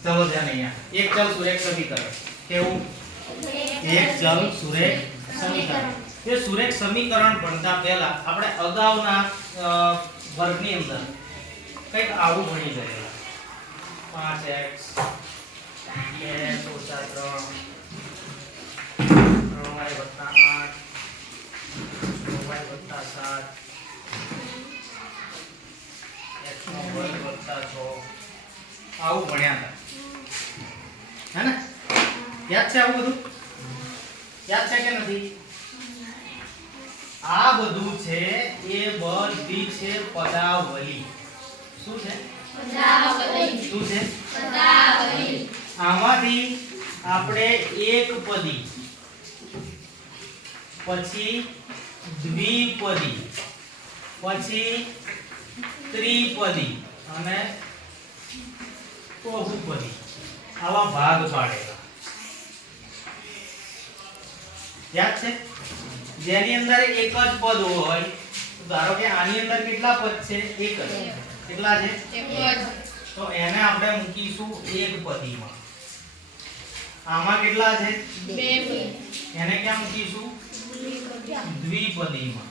चलो ध्यान અહીંયા એક ચલ સુરેખ સમીકરણ કેવું એક ચલ સુરેખ સમીકરણ એ સુરેખ સમીકરણ ભણતા પહેલા આપણે અગાઉના વર્ગની અંદર કંઈક આવું ભણી ગયેલા 5x 2 3y 8 y 7 x નો વર્ગ 6 આવું ભણ્યા હતા હે ને યાદ છે આવું બધું યાદ છે કે નથી આ બધું છે એ બધી છે પદાવલી શું છે પદાવલી શું છે પદાવલી આમાંથી આપણે એક પદી પછી દ્વિપદી પછી ત્રિપદી અને બહુપદી આવા ભાગ પાડેલા યાદ છે જેની અંદર એક જ પદ હોય ધારો કે આની અંદર કેટલા પદ છે એક જ કેટલા છે એક જ તો એને આપણે મૂકીશું એક પદીમાં આમાં કેટલા છે બે પદ એને ક્યાં મૂકીશું દ્વિપદીમાં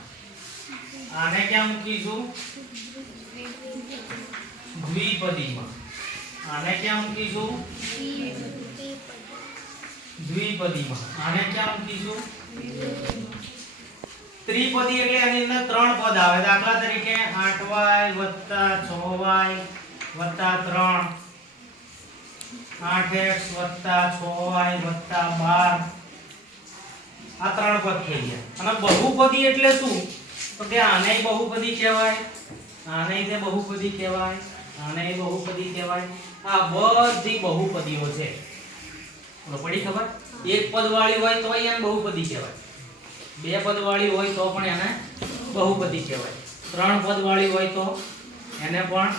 આને ક્યાં મૂકીશું દ્વિપદીમાં આને ક્યાં મૂકીશું દ્વિપદીમાં આને ક્યાં મૂકીશું ત્રિપદી એટલે આની અંદર ત્રણ પદ આવે દાખલા તરીકે 8y 6y 3 8x 6y 12 આ ત્રણ પદ થઈ ગયા અને બહુપદી એટલે શું તો કે આને બહુપદી કહેવાય આને તે બહુપદી કહેવાય આને બહુપદી કહેવાય આ બધી બહુપદીઓ છે પડી ખબર એક પદ વાળી હોય તો એને બહુપદી કહેવાય બે પદ વાળી હોય તો પણ એને બહુપદી કહેવાય ત્રણ પદ વાળી હોય તો એને પણ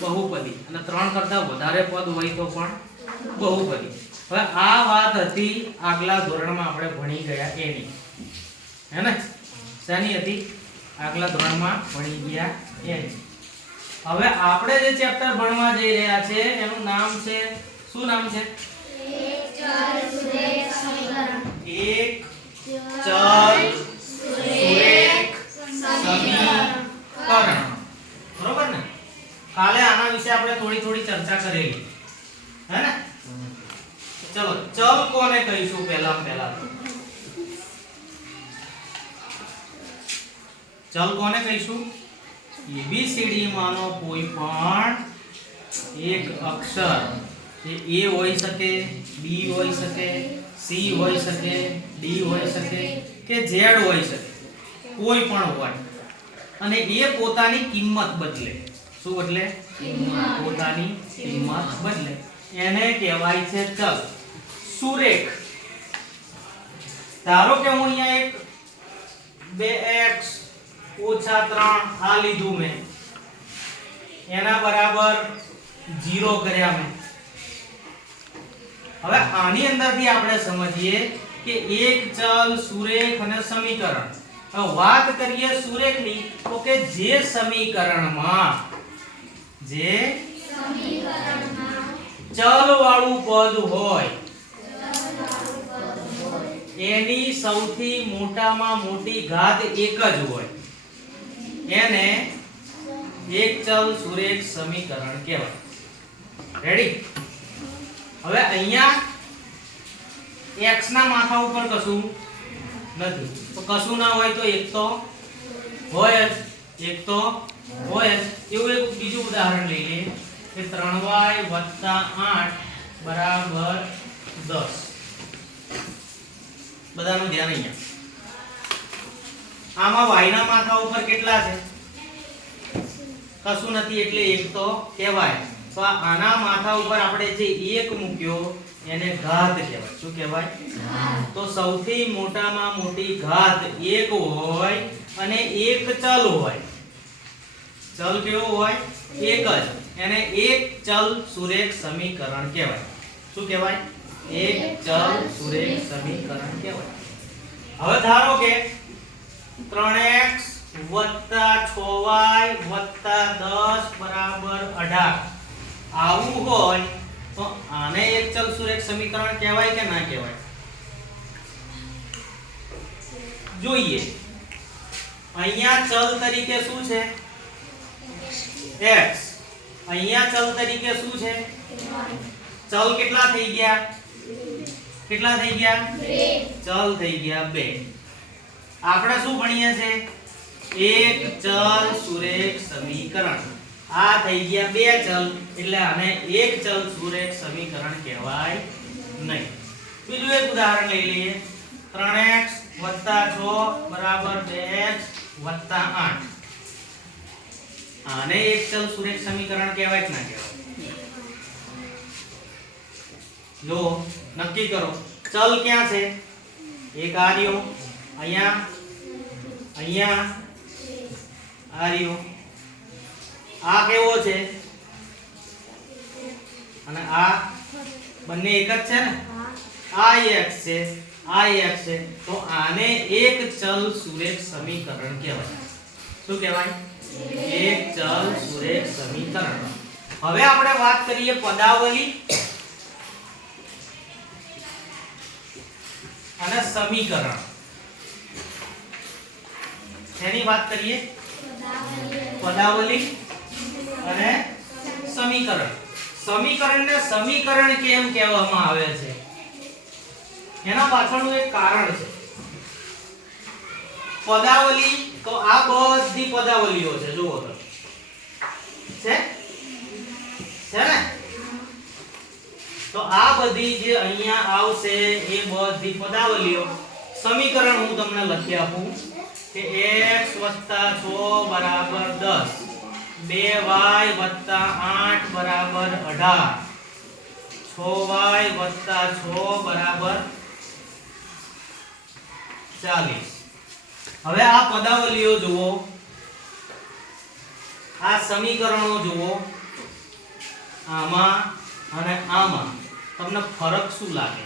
બહુપદી અને ત્રણ કરતા વધારે પદ હોય તો પણ બહુપદી હવે આ વાત હતી આગલા ધોરણમાં આપણે ભણી ગયા એની હે ને શાની હતી આગલા ધોરણમાં ભણી ગયા એની હવે આપણે જે ચેપ્ટર ભણવા જઈ રહ્યા છે એનું નામ છે શું નામ છે એક ચલ સુરેખ સમીકરણ એક ચલ સુરેખ સમીકરણ બરોબર ને કાલે આના વિશે આપણે થોડી ચર્ચા કરેલી હે ને ચલો ચલ કોને કહીશું પહેલા ચલ કોને કહીશું એબીસીડી માનો કોઈ પણ એક અક્ષર એ હોઈ શકે બી હોઈ શકે સી હોઈ શકે ડી હોઈ શકે કે ઝેડ હોઈ શકે કોઈ પણ હોય અને એ પોતાની કિંમત બદલે શું બદલે પોતાની કિંમત બદલે એને કહેવાય છે ચલ સુરેખ ધારો કે હું અહીંયા એક 2x - 3 આ લીધું મેં એના બરાબર 0 કર્યા મેં હવે આની અંદરથી આપણે સમજીએ કે એક ચલ સુરેખ અને સમીકરણ હવે વાત કરીએ સુરેખની તો કે જે સમીકરણમાં ચલ વાળું પદ હોય એની સૌથી મોટામાં મોટી ઘાત એક જ હોય એને એક ચલ સુરેખ સમીકરણ કહેવાય રેડી હવે અહીંયા x ના માથા ઉપર કશું નથી તો કશું ના હોય તો એક તો હોય જ એક તો હોય જ એવું એક બીજું ઉદાહરણ લઈ લઈએ કે 3y + 8 બરાબર 10 બધાનું ધ્યાન અહીંયા આમાં y ના માથા ઉપર કેટલા છે કશું નથી એટલે એક તો કહેવાય તો આના માથા ઉપર આપણે જે એક મૂક્યો એને ઘાત કહેવાય શું કહેવાય તો સૌથી મોટામાં મોટી ઘાત એક હોય અને એક ચલ હોય ચલ કેવો હોય એક જ એને એક ચલ સુરેખ સમીકરણ કહેવાય શું કહેવાય એક ચલ સુરેખ સમીકરણ કહેવાય હવે ધારો કે 3x + 6y + 10 = 18 આવું હોય તો સમીકરણ કહેવાય કે ના કહેવાય? જોઈએ. અહીંયા ચલ તરીકે શું છે? x. અહીંયા ચલ તરીકે શું છે? ચલ કેટલા થઈ ગયા? કેટલા થઈ ગયા? 2. ચલ થઈ ગયા 2. આપણે શું ભણીએ છે? એક ચલ સુરેખ સમીકરણ. આ થઈ ગયા 2 ચલ, એટલે આને એક ચલ સુરેખ સમીકરણ કહેવાય નહીં. બીજું એક ઉદાહરણ લઈ લઈએ. 3x + 6 = 2x + 8. આને એક ચલ સુરેખ સમીકરણ કહેવાય કે ના કહેવાય? લો નક્કી કરો. ચલ ક્યાં છે? એક આ રહ્યો, અહીંયા, અહીંયા, આ રહ્યો. આ કેવો છે? અને આ બંને એક જ છે ને? આ x છે, આ x છે. તો આને એક ચલ સુરેખ સમીકરણ કહેવાય. શું કહેવાય? એક ચલ સુરેખ સમીકરણ. હવે આપણે વાત કરીએ પદાવલી અને સમીકરણ. એની વાત કરીએ. પદાવલી અને સમીકરણ. સમીકરણને સમીકરણ કેમ કહેવામાં આવે છે? એના પાછળનું એક કારણ છે. પદાવલી તો આ બધી પદાવલીઓ છે, જુઓ તો છે ને? તો આ બધી જે અહીંયા આવશે એ બધી પદાવલીઓ. સમીકરણ હું તમને લખી આપું કે x + 6 = 10, 2y + 8 = 18, 6y + 6 = 40. હવે આ પદાવલીઓ જુઓ, આ સમીકરણો જુઓ, આમાં અને આમાં તમને ફરક શું લાગે?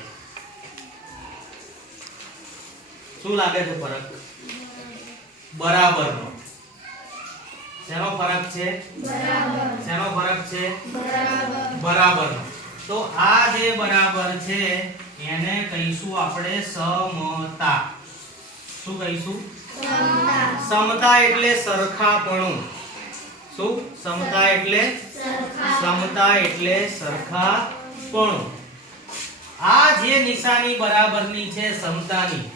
શું લાગે છે ફરક? બરાબરનો. શેનો ફરક છે? બરાબર. શેનો ફરક છે? બરાબરનો. તો આ જે બરાબર છે એને કહીશું આપણે સમતા. શું કહીશું? સમતા. સમતા એટલે સરખાપણું. શું? સમતા એટલે સમતા એટલે સરખાપણું. આ જે નિશાની બરાબરની છે સમતાની,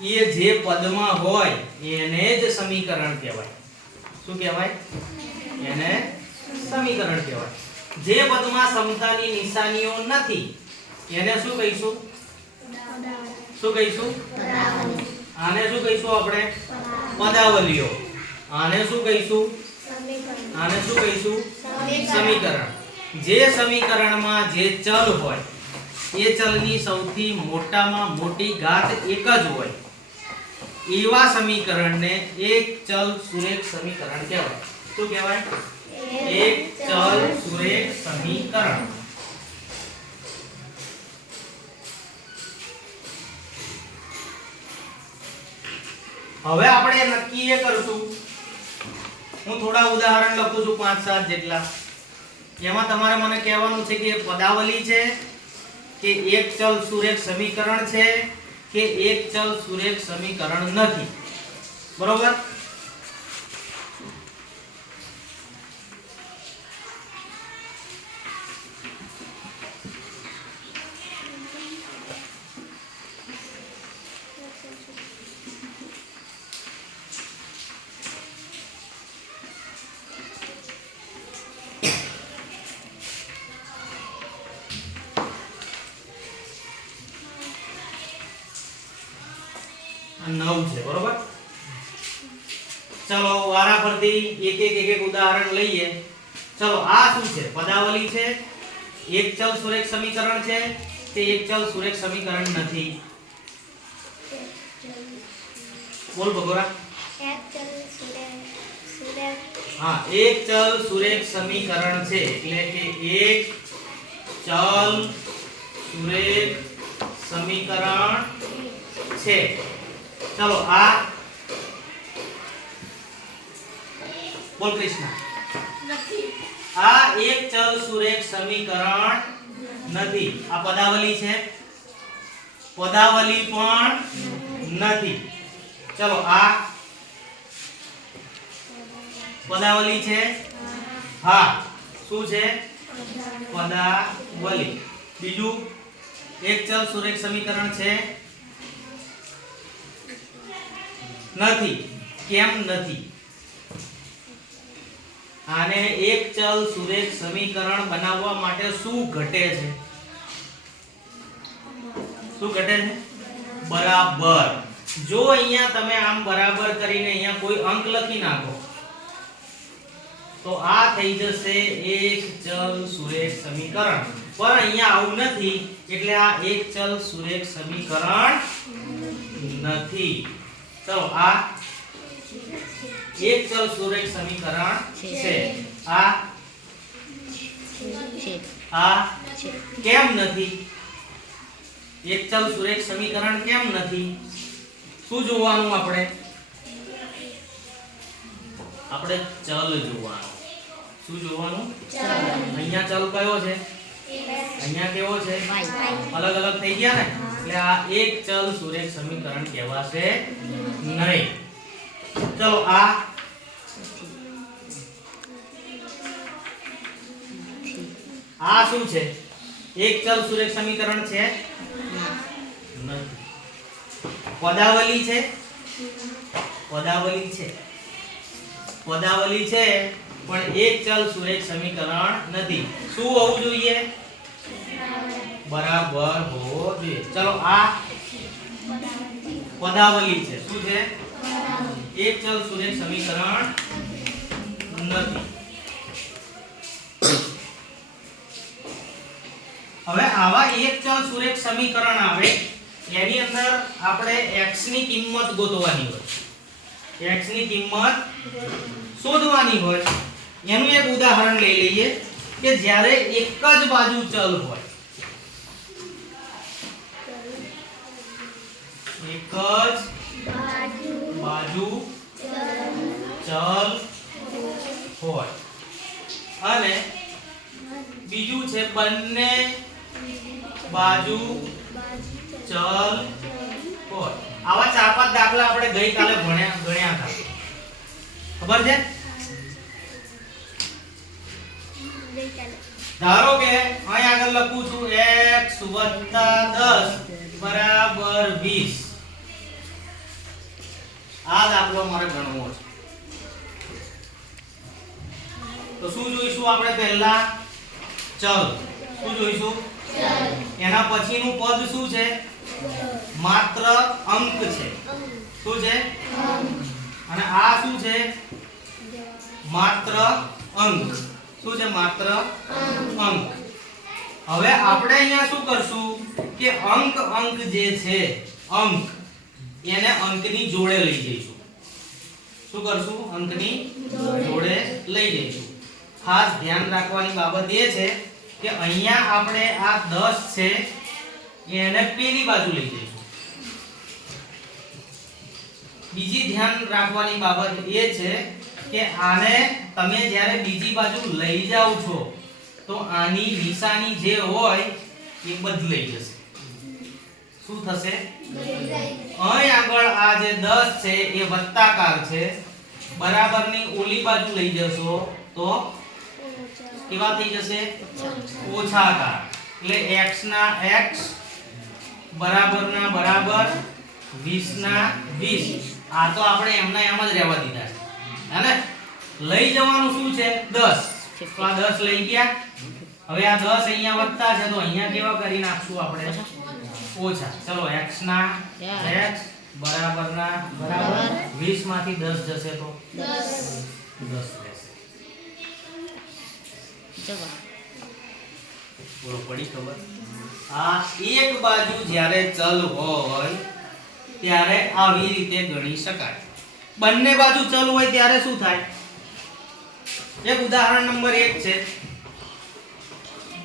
એ જે પદમાં હોય એને જ સમીકરણ કહેવાય. શું કહેવાય? એને સમીકરણ કહેવાય. જે પદમાં સમતાની નિશાનીઓ નથી એને શું કહીશું? શું કહીશું? આને શું કહીશું આપણે? પદાવલીઓ. આને શું કહીશું? આને શું કહીશું? સમીકરણ. જે સમીકરણમાં જે ચલ હોય એ ચલની સૌથી મોટામાં મોટી ઘાત એક જ હોય એવા સમીકરણને એક ચલ સુરેખ સમીકરણ કહેવાય. શું કહેવાય? એક ચલ સુરેખ સમીકરણ. હવે આપણે નક્કી એ કરશું. હું થોડા ઉદાહરણ લખું છું 5-7 જેટલા. એમાં તમારે મને કહેવાનું છે કે પદાવલી છે કે એક ચલ સુરેખ સમીકરણ છે કે એક ચલ સુરેખ સમીકરણ નથી. બરોબર? નવ છે. બરોબર? ચલો વારા ફરતી એક એક ઉદાહરણ લઈએ. ચલો આ શું છે? પદાવલી છે, એક ચલ સુરેખ સમીકરણ છે તે એક ચલ સુરેખ સમીકરણ નથી. બોલ ભગોરા. એક ચલ સુરેખ સમીકરણ છે એટલે કે એક ચલ સુરેખ સમીકરણ છે. ચલો આ બોલ કૃષ્ણ. આ એક ચલ સુરેખ સમીકરણ નથી. આ પદાવલી છે, પદાવલી પણ નથી. ચલો આ પદાવલી છે, હા શું છે? પદાવલી. બીજું એક ચલ સુરેખ સમીકરણ છે, નથી. કેમ નથી? આને એક ચલ સુરેખ સમીકરણ બનાવવા માટે શું ઘટે છે? શું ઘટે છે? બરાબર. જો અહીંયા તમે આમ બરાબર કરીને અહીંયા કોઈ અંક લખી નાખો તો આ થઈ જશે એક ચલ સુરેખ સમીકરણ. પણ અહીંયા આવું નથી એટલે આ એક ચલ સુરેખ સમીકરણ નથી. ચલો આ એક ચલ સુરેખ સમીકરણ છે. આ કેમ નથી? એક ચલ સુરેખ સમીકરણ કેમ નથી? શું જોવાનું? આપણે ચલ જોવાનું. શું જોવાનું? અહીંયા ચલ કયો છે? અહીંયા કેવો છે? અલગ અલગ થઈ ગયા ને, એટલે આ એક ચલ સુરેખ સમીકરણ કહેવાશે નહીં. ચલો આ શું છે? એક ચલ સુરેખ સમીકરણ છે? નથી. પદાવલી છે? પદાવલી છે. પદાવલી છે પણ એક ચલ સુરેખ સમીકરણ નથી. શું હોવું જોઈએ? બરાબર હોવો જોઈએ. ચલો આ પદાવલી છે. શું છે? એક ચલ સુરેખ સમીકરણ નથી. હવે આવા એક ચલ સુરેખ સમીકરણ આવે એની અંદર આપણે x ની કિંમત ગોતવાની હોય, x ની કિંમત શોધવાની હોય. એનું એક ઉદાહરણ લઈ લઈએ કે જ્યારે એક જ બાજુ ચલ હોય, એક જ બાજુ ચલ હોય અને બીજું છે બંને બાજુ ચલ હોય. આવા 4-5 દાખલા આપણે ગઈકાલે ગણ્યા હતા. ખબર છે? ધારો કે અહીં આગળ લખું છું x + 10 બરાબર 20. આ દાખલો મારે ગણવો છે. તો શું જોઈશું આપણે? પહેલા ચલ. શું જોઈશું? ચલ. એના પછીનું પદ શું છે? માત્ર અંક છે. શું છે? અંક. અને આ શું છે? માત્ર અંક. શું છે? માત્ર અંક. હવે આપણે અહીંયા શું કરશું કે અંક જે છે, અંક એને અંકની જોડે લઈ જઈશું. શું કરશું? અંકની જોડે લઈ જઈશું. ખાસ ધ્યાન રાખવાની બાબત એ છે કે અહીંયા આપણે આ 10 છે એને પેલી બાજુ લઈ જઈશું. બીજી ધ્યાન રાખવાની બાબત એ છે કે આને તમે જ્યારે બીજી બાજુ લઈ જાવ છો તો આની નિશાની જે હોય એ બદલાઈ જશે. શું થશે? અહીં આગળ આ જે 10 છે એ વત્તાકાર છે, બરાબરની ઓલી બાજુ લઈ જશો તો કેવા થઈ જશે? ઓછાકાર. એટલે x ના x બરાબરના બરાબર 20 ના 20. આ તો આપણે એમના એમ જ રહેવા દીધા છે. હે? લઈ જવાનું શું છે? 10. તો આ 10 લઈ ગયા. હવે આ 10 અહીંયા વધતા છે તો અહીંયા કેવા કરી નાખશું આપણે? ઓછા. ચલો x ના x બરાબરના બરાબર 20 માંથી 10 જશે તો 10 રહેશે. બોલો પડી ખબર? આ એક બાજુ જ્યારે ચલ હોય ત્યારે આવી રીતે ગણી શકાય. બંને બાજુ ચલ હોય ત્યારે શું થાય? એક ઉદાહરણ નંબર 1 છે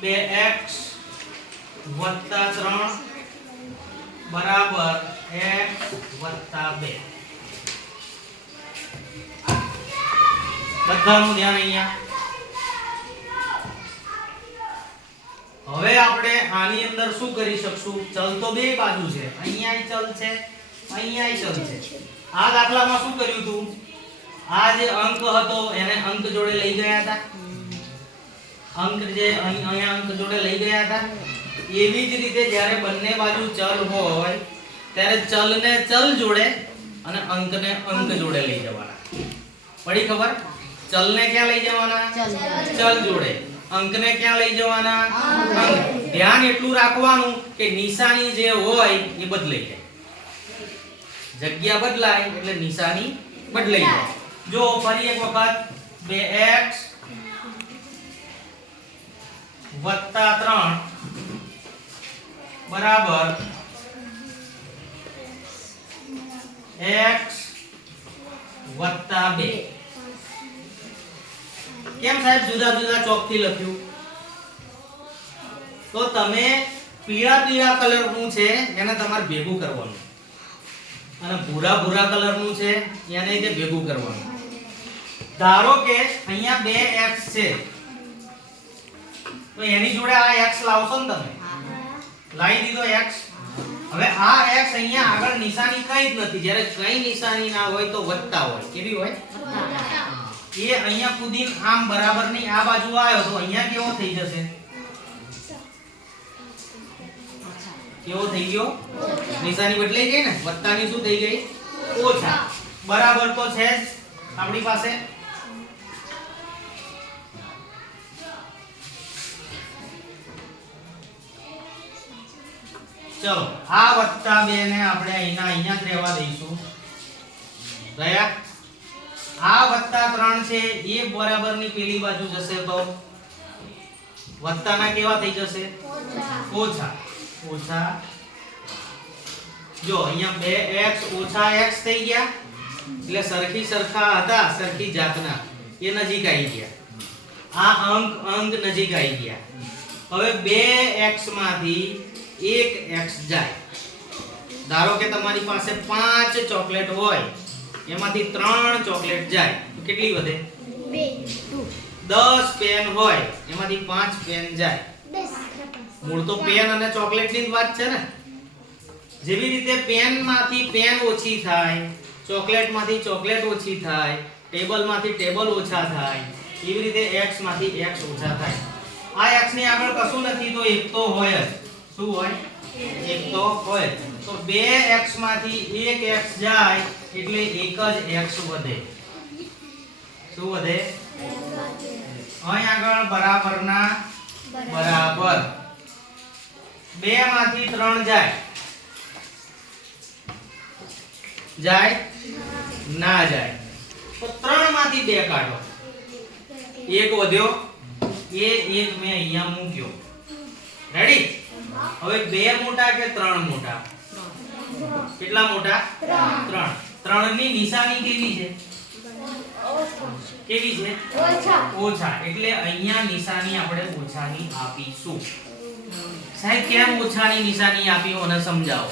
2x + 3 બરાબર x + 2. બધાનું ધ્યાન અહીંયા. હવે આપણે આની અંદર શું કરી શકશું? ચલ તો બે બાજુ છે, અહીંયાય ચલ છે, અહીંયાય ચલ છે. આ દાખલામાં શું કર્યું તું? આ જે અંક હતો એને અંક જોડે લઈ ગયા હતા, અંક જે અહીંયા અંક જોડે લઈ ગયા હતા. એવી જ રીતે જ્યારે બંને બાજુ ચલ હોય ત્યારે ચલને ચલ જોડે અને અંકને અંક જોડે લઈ જવાના. પડી ખબર? ચલને ક્યાં લઈ જવાના? ચલ જોડે. અંકને ક્યાં લઈ જવાના? અંક. ધ્યાન એટલું રાખવાનું કે નિશાની જે હોય એ બદલાઈ જાય. જગ્યા બદલાય એટલે નિશાની બદલાઈ જાય. જો ફરી એક વખત 2x વત્તા 3 બરાબર x વત્તા 2. કેમ સાહેબ જુદા જુદા ચોકથી લખ્યું? તો તમે પીળા કલરનું છે એને તમારે ભેગું કરવાનું અને ભૂરા કલરનું છે એને તે ભેગું કરવાનું. ધારો કે અહીંયા 2x છે તો એની જોડે આ x લાવશો ને તમે, લાવી દીધો x. હવે આ x અહીંયા આગળ નિશાની કઈ જ નથી. જ્યારે કઈ નિશાની ના હોય તો વત્તા હોય. કેવી હોય? એ અહીંયા કુદીન આમ બરાબર ની આ બાજુ આવ્યો તો અહીંયા કેવો થઈ જશે? કેવો થઈ ગયો? નિશાની બદલાઈ ગઈ ને, વત્તાની શું થઈ ગઈ? ઓછા. બરાબર તો છે જ આપણી પાસે. ચલો આ વત્તા 2 ને આપણે અહીંયા જ રહેવા દઈશું. ગયા આ વત્તા 3 છે એ બરાબરની પેલી બાજુ જશે તો વત્તાના કેવા થઈ જશે? ઓછા. ઓછા. જો અહીંયા 2x ઓછા x થઈ ગયા એટલે સરખા હતા, સરખી જાતના, એ નજીક આવી ગયા. આ અંક નજીક આવી ગયા. હવે 2x માંથી 1x જાય. ધારો કે તમારી પાસે 5 ચોકલેટ હોય એમાંથી 3 ચોકલેટ જાય તો કેટલી વધે? 10 પેન હોય એમાંથી 5 પેન જાય. મૂળ તો પેન અને ચોકલેટની જ વાત છે ને. જેવી રીતે પેનમાંથી પેન ઓછી થાય, ચોકલેટમાંથી ચોકલેટ ઓછી થાય, ટેબલમાંથી ટેબલ ઓછા થાય, એવી રીતે x માંથી x ઓછા થાય. આ x ની આગળ કશું નથી તો એક તો હોય જ. શું હોય? એક તો હોય. તો 2x માંથી 1x જાય એટલે એક જ x વધે. શું વધે? અહીં આગળ બરાબરના બરાબર. 2 માંથી 3 જાય ના જાય. તો 3 માંથી 2 કાઢો. એક વધ્યો, એ એક મેં અહીંયા મૂક્યો. રેડી? હવે 2 મોટા કે 3 મોટા? કેટલા મોટા? 3. 3 ની નિશાની કેવી છે? કેવી છે? ઓછા. એટલે અહીંયા નિશાની આપણે ઓછાની આપીશું. સાહેબ કેમ ઓછાની નિશાની આપી મને સમજાવો.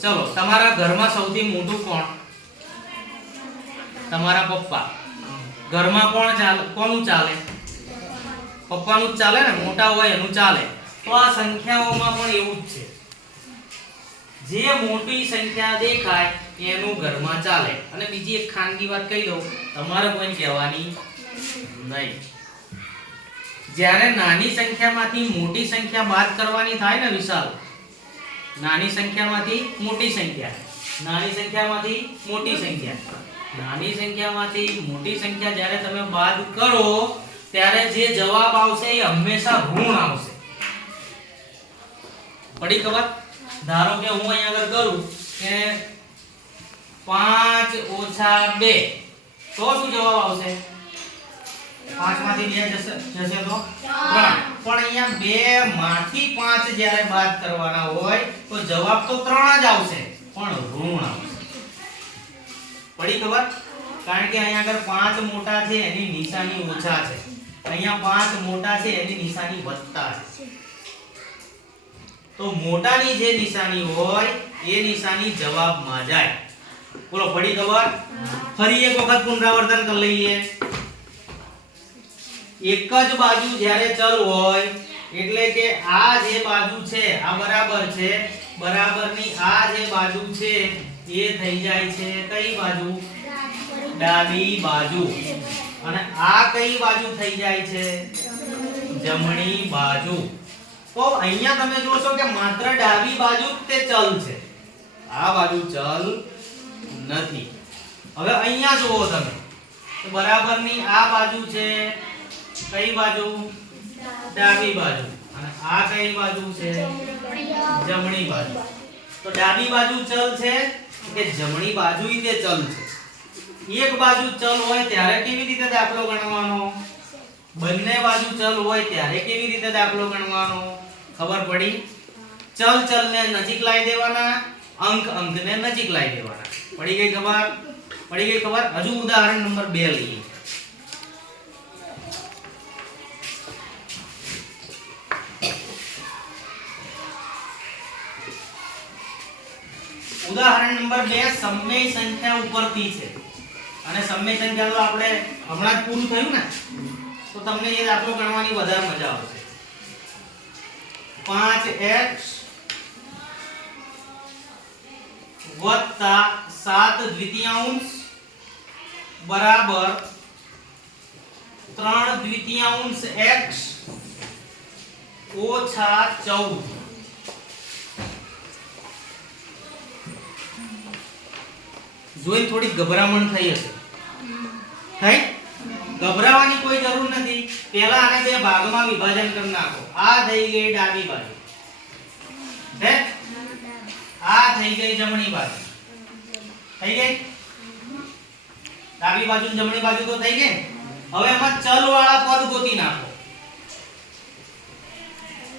ચલો તમારા ઘરમાં સૌથી મોટું કોણ? તમારા પપ્પા. ઘરમાં કોનું ચાલે? પપ્પાનું જ ચાલે ને. મોટા હોય એનું ચાલે. તો આ સંખ્યાઓમાં પણ એવું જ છે. જે મોટી સંખ્યા દેખાય એનું ઘરમાં ચાલે. અને બીજી એક ખાનગી વાત કહી દઉં, તમારે કોઈ કહેવાની નહીં. જ્યારે નાની સંખ્યામાંથી મોટી સંખ્યા બાદ કરવાની થાય ને વિશાલ, નાની સંખ્યામાંથી મોટી સંખ્યા, નાની સંખ્યામાંથી મોટી સંખ્યા, નાની સંખ્યામાંથી મોટી સંખ્યા જ્યારે તમે બાદ કરો ત્યારે જે જવાબ આવશે એ હંમેશા ઋણ આવશે. પડી ખબર? ધારો કે હું અહીંયા આગળ કરું કે 5 ઓછા 2 તો શું જવાબ આવશે? 5 માંથી 2 જશે તો 3. પણ અહીંયા 2 માંથી 5 જ્યારે બાદ કરવાના હોય તો જવાબ તો 3 જ આવશે પણ ઋણ આવશે. પડી ખબર? કારણ કે અહીંયા આગળ 5 મોટા છે એની નિશાની ઓછા છે, અહીંયા 5 મોટા છે એની નિશાની વત્તા છે. તો મોટાની જે નિશાની હોય એ નિશાની જવાબમાં જાય. બોલો પડી ખબર? ફરી એક વખત પુનરાવર્તન કરી લઈએ. એક જ બાજુ જ્યારે ચલ હોય એટલે કે આ જે બાજુ છે આ બરાબર છે, બરાબરની આ જે બાજુ છે એ થઈ જાય છે કઈ બાજુ? ડાબી બાજુ. અને આ કઈ બાજુ થઈ જાય છે? જમણી બાજુ. તો અહીંયા તમે જોશો કે માત્ર ડાબી બાજુ જ તે ચલ છે, આ બાજુ ચલ નથી. હવે અહીંયા જુઓ તમે તો બરાબરની આ બાજુ છે કઈ બાજુ? ડાબી બાજુ. અને આ કઈ બાજુ છે? જમણી બાજુ. તો ડાબી બાજુ ચલ છે કે જમણી બાજુ ઈ તે ચલ છે? એક બાજુ ચલ હોય ત્યારે કેવી રીતે દાખલો ગણવાનો? બંને બાજુ ચલ હોય ત્યારે કેવી રીતે દાખલો ગણવાનો? ખબર પડી? ચલ ચલને નજીક લાવી દેવાના, અંક અંકને નજીક લાવી દેવાના. પડી ગઈ ખબર? પડી ગઈ ખબર? હજુ ઉદાહરણ નંબર 2 લઈએ. ઉદાહરણ નંબર 2 સમય સંખ્યા ઉપરથી છે. અને સમય સંખ્યા તો આપણે હમણાં જ પૂરું થયું ને, તો તમને એ દાખલો ગણવાની વધારે મજા આવશે. 5x વત્તા 7 દ્વિતીયાંશ બરાબર 3 દ્વિતીયાંશ x ઓછા 14. જોઈ થોડી ગભરામણ થઈ હશે. થઈ? ગભરાવાની કોઈ જરૂર નથી. પહેલા આને બે ભાગમાં વિભાજન કરી નાખો. આ થઈ ગઈ ડાબી બાજુ, હે? આ થઈ ગઈ જમણી બાજુ. થઈ ગઈ? ડાબી બાજુ જમણી બાજુ તો થઈ ગઈ. હવે એમાં ચલ વાળા પદ ગોતી નાખો.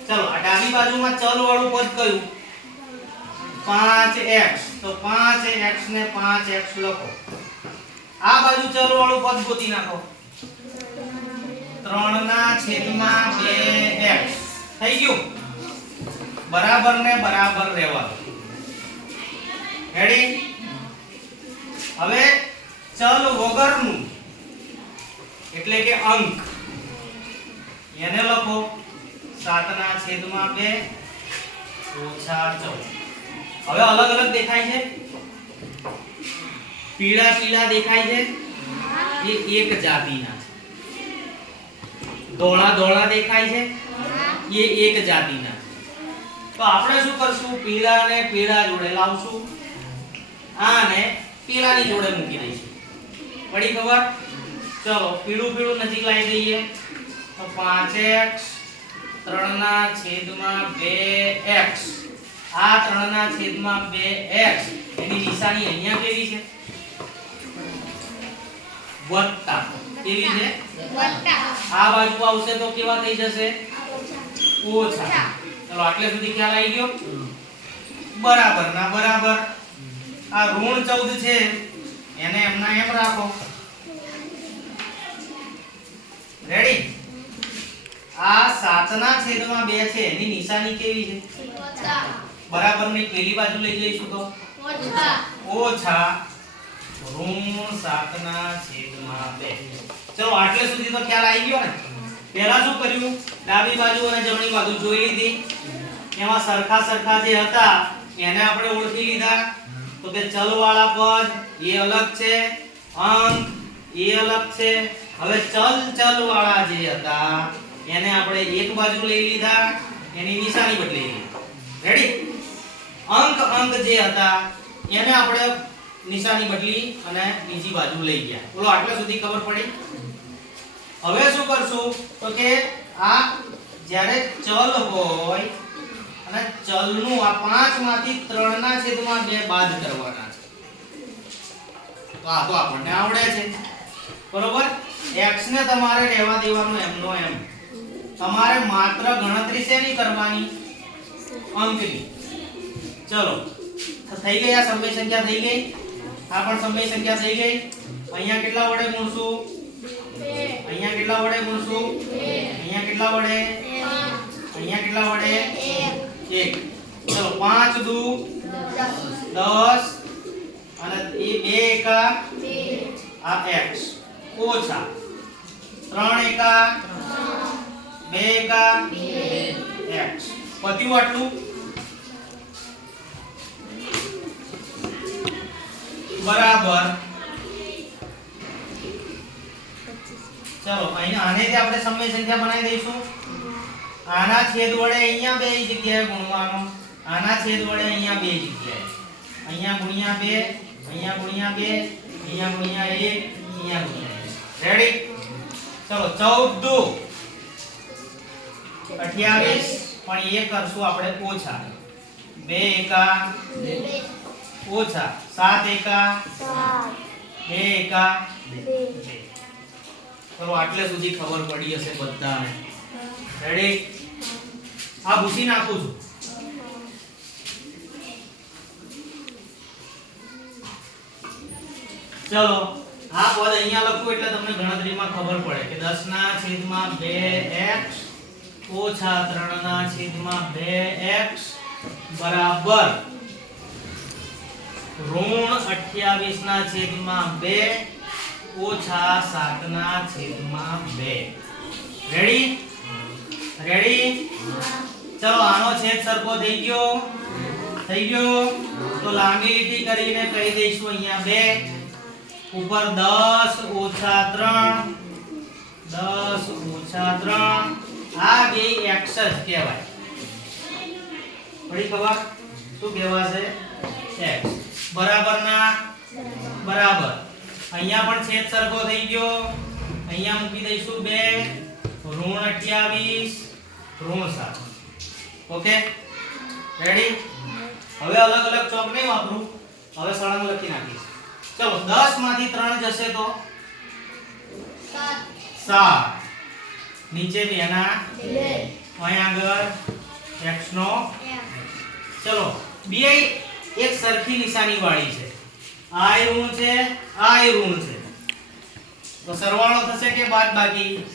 ચલો આ ડાબી બાજુમાં ચલ વાળું પદ કયું? 5x. તો 5x ને 5x લખો. આ બાજુ ચલ વાળું પદ ગોતી નાખો. 3/2x થઈ ગયું. બરાબર ને બરાબર રહેવા દો. રેડી? હવે ચલ વગરનું એટલે કે અંક એને લખો 7/2 ઓછા 14. હવે અલગ અલગ દેખાય છે? પીળા પીળા દેખાય છે? એ એક જાતિના છે. ધોળા ધોળા દેખાય છે? એ એક જાતિના. તો આપણે શું કરશું? પીળા ને પીળા જોડે લાવશું, આને પીળાની જોડે મૂકી દઈશું. પડી ખબર? ચલો પીળું પીળું નજીક લાવી દઈએ. તો 5x 3/2x. આ 3/2x એની નિશાની અહીંયા કેવી છે? વત્તા. કેવી છે? વત્તા. આ બાજુ આવશે તો કેવા થઈ જશે? ઓછા. ચલો આટલે સુધી ખ્યાલ આવી ગયો? બરાબર ના બરાબર. આ ઋણ 14 છે એને એમના એમ રાખો. રેડી? આ 7/2 છે એની નિશાની કેવી છે? ઓછા. બરાબર ની પેલી બાજુ લઈ જઈશું તો ઓછા ઋણ 7/2. ચલો આટલે સુધી તો ખ્યાલ આવી ગયો ને? પહેલા શું કર્યું? ડાબી બાજુ અને જમણી બાજુ જોઈ લીધી. એમાં સરખા સરખા જે હતા એને આપણે ઓળખી લીધા. તો કે ચલ વાળા પદ એ અલગ છે, અંક એ અલગ છે. હવે ચલ વાળા જે હતા એને આપણે એક બાજુ લઈ લીધા, એની નિશાની બદલી લીધી. રેડી? અંક જે હતા એને આપણે નિશાની બદલી અને બીજી બાજુ લઈ ગયા. બોલો આટલા સુધી ખબર પડી? હવે શું કરશું? તો કે આ જ્યારે ચલ હોય અને ચલનું આ 5 માંથી 3/2 બાદ કરવાના છે. તો આ તો આપણને આવડે છે. બરોબર? x ને તમારે રહેવા દેવાનું એમનો એમ. તમારે માત્ર ગણતરી શેની કરવાની? અંકની. ચલો થઈ ગઈ. આ સમય સંખ્યા થઈ ગઈ. આ પણ સમય સંખ્યા થઈ ગઈ. અહીંયા કેટલા વડે ગુણશું? 2. અહીંયા કેટલા વડે ગુણશું? 2. અહીંયા કેટલા વડે? 5. અહીંયા કેટલા વડે? 1. ચલો 5 દુ 10 અને એ 2 એકા 2 આ x ઓછા 3 એકા 3 2 એકા x પત્યું આટલું બરાબર ચલો અહીં આનેથી આપણે સમય સંખ્યા બનાવી દઈશું આના છેદ વડે અહીંયા બે જગ્યાએ ગુણવાનો આના છેદ વડે અહીંયા બે જગ્યાએ અહીંયા ગુણ્યા 2 અહીંયા ગુણ્યા 2 અહીંયા ગુણ્યા 1 અહીંયા ગુણ્યા 1 રેડી ચલો 14 2 28 પણ એ કરશું આપણે ઓછા 2 એકા ઓછા 7 એકા 2 એકા 2 ચલો આટલે સુધી ખબર પડી હશે બધાને રેડી આ ભૂસી નાખું છું ચલો આ પદ અહીંયા લખું એટલે તમને ગણતરીમાં ખબર પડે કે 10/2x ઓછા 3/2x બરાબર ઋણ 28/2 ઓછા 7/2 રેડી રેડી ચલો આનો છેદ સરખો થઈ ગયો તો લાંબી લીટી કરીને કહી દઈશું અહીંયા 2 ઉપર 10 ઓછા 3 આ બે x જ કહેવાય પડી ખબર શું કહેવાશે x બરાબર ના બરાબર અહીંયા પણ છેદ સરખો થઈ ગયો અહીંયા મૂકી દઈશું 2 ઋણ 28 ઋણ 7 ઓકે રેડી હવે અલગ અલગ ચોક નહીં વાપરું હવે સળંગ લખી નાખીશ ચલો 10 માંથી 3 જશે તો 7 નીચે 2 ના 2 અહીં આગળ x નો ચલો બે એક સરખી નિશાની વાળી છે આ ઋણ છે આ ઋણ છે તો સરવાળો થશે કે બાદબાકી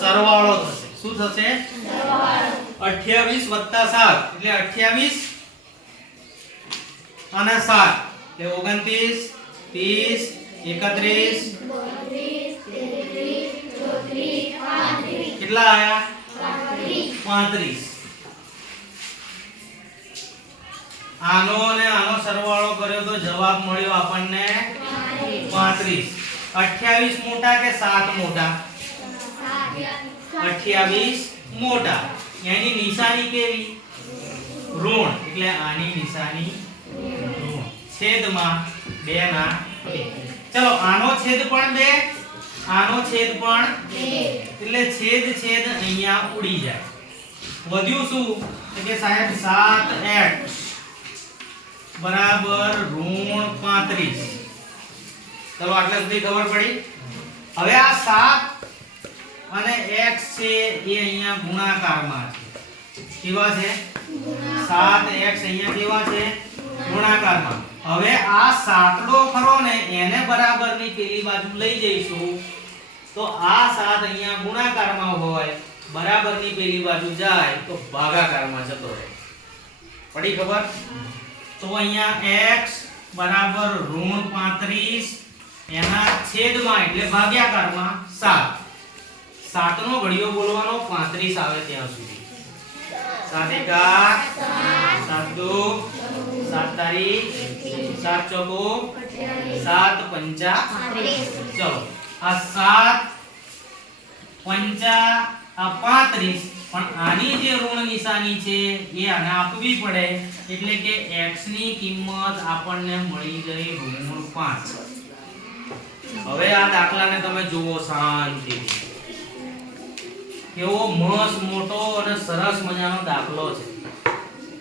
સરવાળો થશે શું થશે સરવાળો 28 + 7 એટલે 28 અને 7 એટલે 29 30 31 કેટલા આયા 35 આનો અને આનો સરવાળો કર્યો તો જવાબ મળ્યો આપણને 35 28 મોટા કે 7 મોટા 28 મોટા એની નિશાની કેવી ઋણ એટલે આની નિશાની ઋણ છેદમાં 2 ના 2 ચલો આનો છેદ પણ 2 આનો છેદ પણ 2 એટલે છેદ છેદ અહીંયા ઉડી જાય વધ્યું શું કે સાહેબ 7x બરાબર ઋણ 35 ચલો આટલા સુધી ખબર પડી હવે આ 7 અને x છે એ અહીંયા ગુણાકારમાં છે કેવા છે 7x અહીંયા કેવા છે ગુણાકારમાં હવે આ સાતડો ખરો ને એને બરાબરની પેલી બાજુ લઈ જઈશું તો આ 7 અહીંયા ગુણાકારમાં હોય બરાબરની પેલી બાજુ જાય તો ભાગાકારમાં જતો રહે પડી ખબર તો અહીંયા x બરાબર ઋણ 35 એના છેદમાં એટલે ભાગાકારમાં 7 7 નો ઘડિયો બોલવાનો 35 આવે ત્યાં સુધી 7 એકા 7 દો 7 તારીખ 7 ચોકો 7 પંચા 35 ચલો આ 7 પંચા આ 35 પણ આની જે ઋણ નિશાની છે એ આને આપવી પડે એટલે કે x ની કિંમત આપણને મળી ગઈ ઋણ 5 હવે આ દાખલાને તમે જુઓ શાંતિથી કેવો મસ્ત મોટો અને સરસ મજાનો દાખલો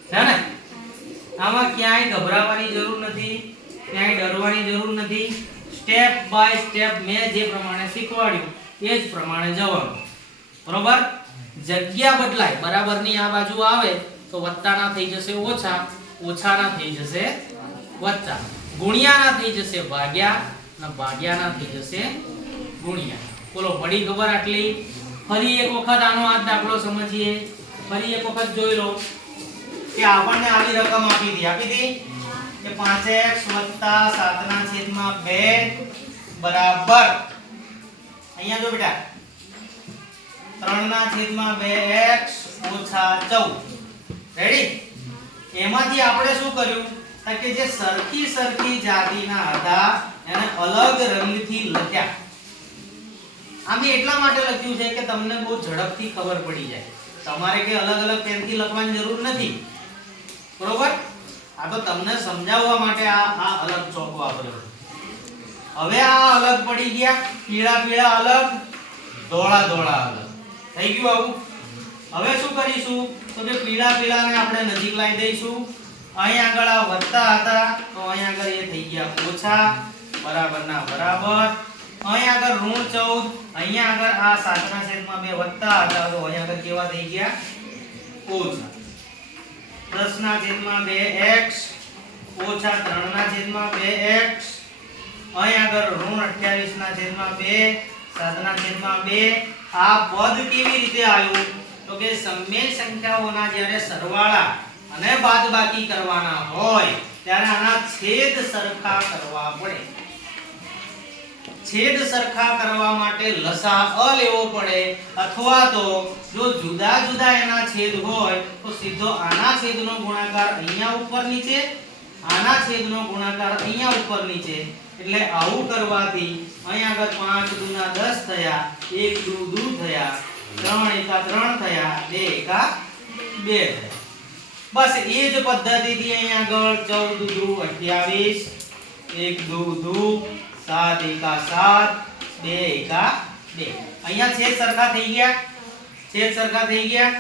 છે ને આમાં ક્યાંય ગભરાવાની જરૂર નથી ક્યાંય ડરવાની જરૂર નથી સ્ટેપ બાય સ્ટેપ મેં જે પ્રમાણે શીખવાડ્યું એ જ પ્રમાણે જવાનું બરોબર જગ્યા બદલાય બરાબરની આ બાજુ આવે તો વત્તાના થઈ જશે ઓછા ઓછાના થઈ જશે વત્તા ગુણ્યાના થઈ જશે ભાગ્યા અને ભાગ્યાના થઈ જશે ગુણ્યા બોલો પડી ખબર આટલી ફરી એક વખત આનો આ દાખલો સમજીએ ફરી એક વખત જોઈ લો કે આપણને આવી રકમ આપી હતી કે 5x + 7/2 બરાબર અહીંયા જો બેટા 3/2x - 14. રેડી? એમાંથી આપણે શું કર્યું કે જે સરખી જાતિના હતા એને અલગ રંગથી લખ્યા. આમ એટલા માટે લખ્યું છે કે તમને બહુ ઝડપથી ખબર પડી જાય. તમારે કે અલગ પેનથી લખવાની જરૂર નથી. બરોબર? આ તો તમને સમજાવવા માટે આ અલગ ચોક વાપર્યો. હવે આ અલગ પડી ગયા, પીળા અલગ, ધોળા અલગ. થઈ ગયું આવું? હવે શું કરીશું તો કે પીળાને આપણે નજીક લાવી દઈશું. અહીં આગળ આ વત્તા હતા તો અહીં આગળ એ થઈ ગયા ઓછા, બરાબરના બરાબર. અહીં આગળ ઋણ 14, અહીંયા આગળ આ 7/2 વત્તા હતા તો અહીં આગળ કેવા થઈ ગયા ઓછા. 10/2x ઓછા 3/2x. અહીં આગળ ઋણ 28/2 7/2. આ પદ કેવી રીતે આવ્યું તો કે સમય સંખ્યાઓના જ્યારે સરવાળા અને બાદબાકી કરવાના હોય ત્યારે આના છેદ સરખા કરવા પડે. છેદ સરખા કરવા માટે લસાઅ લેવો પડે, અથવા તો જો જુદા એના છેદ હોય તો સીધો આના છેદનો ગુણાકાર અહીંયા ઉપર નીચે, આના છેદનો ગુણાકાર અહીંયા ઉપર નીચે. એટલે આવું કરવાથી અહીં આગળ 5 દુના 10 થયા, 1 દુ 2 થયા, 3 એકા 3 થયા, 2 એકા 2 થયા. બસ એ જ પદ્ધતિથી અહીં આગળ 14 દુ 28, 1 દુ 2, 7 એકા 7, 2 એકા 2. અહીંયા છેદ સરખા થઈ ગયા.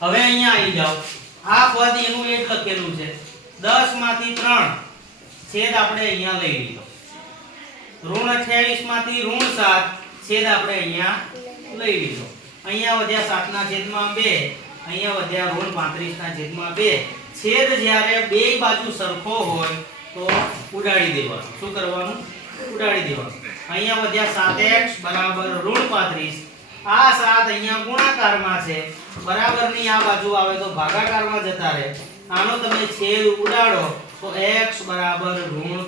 હવે અહીંયા આવી જાઓ. આ પદ એનું એક લખેલું છે 10 માંથી 3 છેદ આપણે અહીંયા લઈ લીધો. ઋણ 28 માંથી ઋણ 7 છેદ આપણે અહીંયા લઈ લીધો. અહીંયા વધ્યા 7/2, અહીંયા વધ્યા ઋણ 35/2. છેદ જ્યારે બે બાજુ સરખો હોય તો ઉડાડી દેવાનું. શું કરવાનું? ઉડાડી દેવાનું. અહીંયા વધ્યા 7x બરાબર ઋણ 35. આ 7 અહીંયા ગુણાકારમાં છે, બરાબરની આ બાજુ આવે તો ભાગાકારમાં જતા રહે. આનો તમે છેદ ઉડાડો તો x બરાબર ઋણ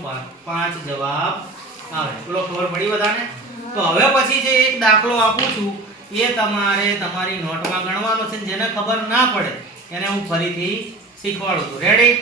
5 જવાબ આવે. બોલો, ખબર પડી બધાને? તો હવે પછી જે એક દાખલો આપું છું એ તમારે તમારી નોટમાં ગણવાનો છે. જેને ખબર ના પડે એને હું ફરીથી શીખવાડું છું. રેડી?